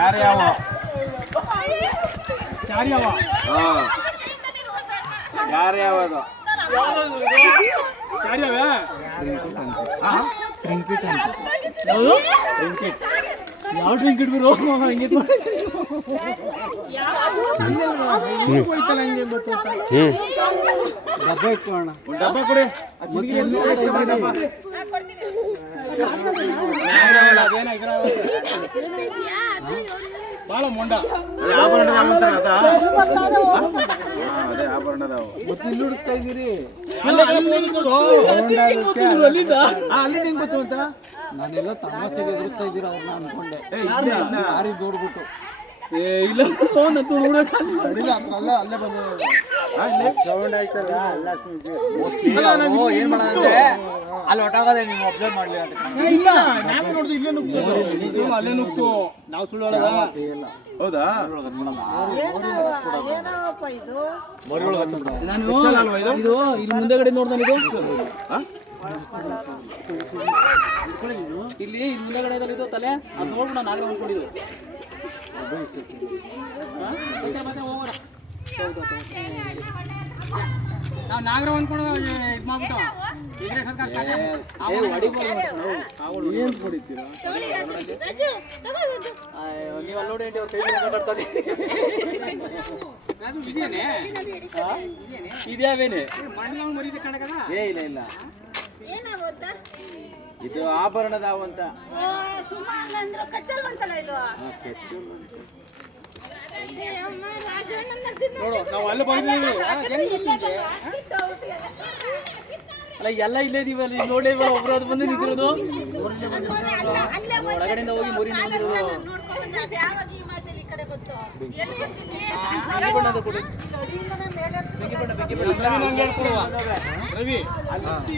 ಯಾರು ಯಾವ ಯಾರು ಯಾವುದು ಯಾವ ಡ್ರಿಂಕ್ ಇಡ್ಬಿರು ಹಂಗೆ ಡಬ್ಬ ಇಟ್ಕೋಣ ಡಬ್ಬ ಕೊಡಿ ಬಾಳ ಮೊಂಡ ಆಭರಣದ ಅದೇ ಆಭರಣದಾವು ಮತ್ತೆ ಇಲ್ಲಿ ಹುಡುಕ್ತಾ ಇದ್ದೀರಿ ಅಲ್ಲಿಂದ ಹೆಂಗ್ ಗೊತ್ತು ಅಂತ ನಾನೆಲ್ಲ ತಮಾಷೆಗೆ ಎದುರಿಸ್ತಾ ಇದ್ದೀರ ಅವ್ರನ್ನ ಅನ್ಕೊಂಡೆ ಯಾರಿಗೆ ದೂಡ್ಬಿಟ್ಟು ಇಲ್ಲ ಅಲ್ಲೇ ಬಂದು ಏನ್ ಮಾಡೋದಂದ್ರೆ ಅಲ್ಲಿ ಹೊಟ್ಟಾಗದೆ ನೀವು ಅಬ್ಸರ್ವ್ ಮಾಡ್ಲಿ ಅಂತ ಇಲ್ಲ ನಾವೇ ನೋಡಿದ್ವಿ ಇಲ್ಲೇ ನುಗ್ತು ಅಲ್ಲೇ ನುಗ್ತು ನಾವು ಸುಳ್ಳು ಹೌದಾ ಇದು ಇಲ್ಲಿ ಮುಂದೆಗಡೆ ನೋಡ್ದಾನೆ ಇದು ಇಲ್ಲಿ ಮುಂದೆಗಡೆ ಇದು ತಲೆ ಅದು ನೋಡ್ಬಿಡ ನಾವೇ ಅನ್ಕೊಂಡಿದ್ವಿ ನಾವು ನಾಗರ ಅನ್ಕೊಂಡು ಇದು ಮಾಡ್ಬಿಟ್ಟು ಏನ್ ಹೊಡಿತೀರಾ ನೀವು ಅಲ್ಲಿ ನೋಡಿ ಅವ್ರ ಕೈ ಬರ್ತದೆ ಇದ್ಯಾವೇನೆ ಏ ಇಲ್ಲ ಇಲ್ಲ ಇದು ಆಭರಣದಾವು ಅಂತ ನೋಡು ನಾವು ಅಲ್ಲಿ ಬಂದಿದ್ದೀವಿ ಅಲ್ಲ ಎಲ್ಲ ಇಲ್ಲೇ ಇದೀವಲ್ಲ ನೋಡಿ ಒಬ್ರು ಅದು ಬಂದು ನಿಂತಿರೋದು ಒಳಗಡೆಯಿಂದ ಹೋಗಿ ಮುರಿ ನಿಂತಿರೋದು ಬೆಂಕಿ ಬಣ್ಣದ ಕೊಡಿ ಬೆಂಕಿ ಬಣ್ಣ ರವಿ